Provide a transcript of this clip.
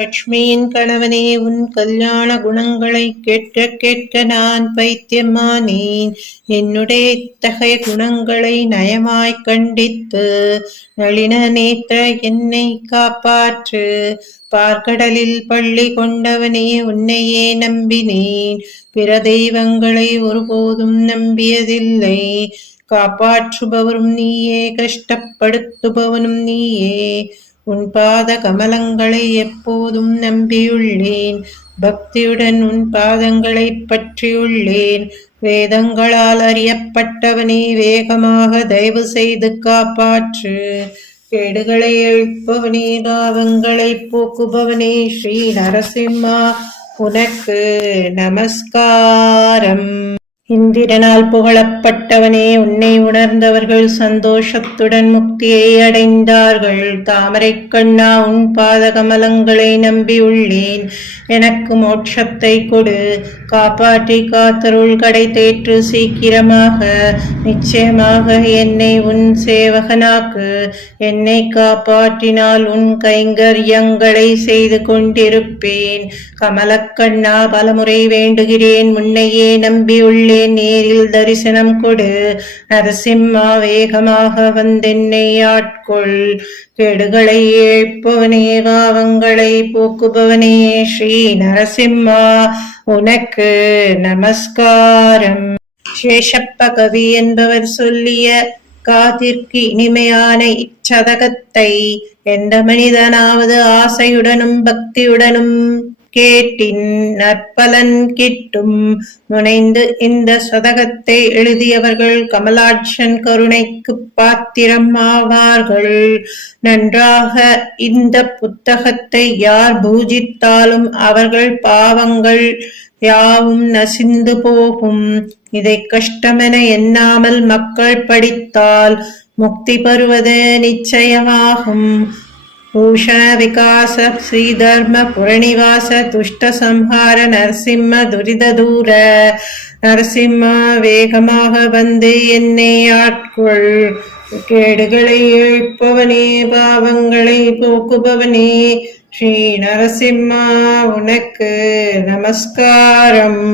லட்சுமியின் கணவனே உன் கல்யாண குணங்களை கேட்க கேட்க நான் பைத்தியமானேன். என்னுடைய இத்தகைய குணங்களை நயமாய் கண்டித்து நளின நேத்த என்னை காப்பாற்று. பார்க்கடலில் பள்ளி கொண்டவனே உன்னையே நம்பினேன். பிற தெய்வங்களை ஒருபோதும் நம்பியதில்லை. காப்பாற்றுபவரும் நீயே கஷ்டப்படுத்துபவனும் நீயே. உன் பாத கமலங்களை எப்போதும் நம்பியுள்ளேன். பக்தியுடன் உன் பாதங்களை பற்றியுள்ளேன். வேதங்களால் அறியப்பட்டவனே வேகமாக தயவு செய்து காப்பாற்று. கேடுகளை எழுப்பவனே பாவங்களை போக்குபவனே ஸ்ரீ நரசிம்மா உனக்கு நமஸ்காரம். இந்திரனால் புகழப்பட்டவனே உன்னை உணர்ந்தவர்கள் சந்தோஷத்துடன் முக்தியை அடைந்தார்கள். தாமரை கண்ணா உன் பாத கமலங்களை நம்பியுள்ளேன் எனக்கு மோட்சத்தை கொடு. காப்பாற்றி காத்தருள் கடை தேற்று சீக்கிரமாக. நிச்சயமாக என்னை உன் சேவகனாக்கு. என்னை காப்பாற்றினால் உன் கைங்கரியங்களை செய்து கொண்டிருப்பேன். கமலக்கண்ணா பலமுறை வேண்டுகிறேன். முன்னையே நம்பியுள்ளேன் நேரில் தரிசனம் கொடு. நரசிம்மா வேகமாக வந்தென்னை ஆட்கொள். கெடுகளை ஏற்பவனே பாவங்களை போக்குபவனே ஸ்ரீ நரசிம்மா உனக்கு நமஸ்காரம். சேஷப்ப கவி என்பவர் சொல்லிய காதிற்கு இனிமையான இச்சதகத்தை எந்த மனிதனாவது ஆசையுடனும் பக்தியுடனும் கேட்டின் நற்பலன் கிட்டும். முனைந்து இந்த சதகத்தை எழுதியவர்கள் கமலாட்சன் கருணைக்கு பாத்திரம் ஆவார்கள். நன்றாக இந்த புத்தகத்தை யார் பூஜித்தாலும் அவர்கள் பாவங்கள் யாவும் நசிந்து போகும். இதை கஷ்டமென எண்ணாமல் மக்கள் படித்தால் முக்தி பெறுவது நிச்சயமாகும். பூஷணவிகாச ஸ்ரீதர்ம புரணிவாச துஷ்ட சம்ஹார நரசிம்ம துரித தூர நரசிம்மா வேகமாக வந்து என்னை ஆட்கொள். கேடுகளை இழிப்பவனே பாவங்களை போக்குபவனே ஸ்ரீ நரசிம்மா உனக்கு நமஸ்காரம்.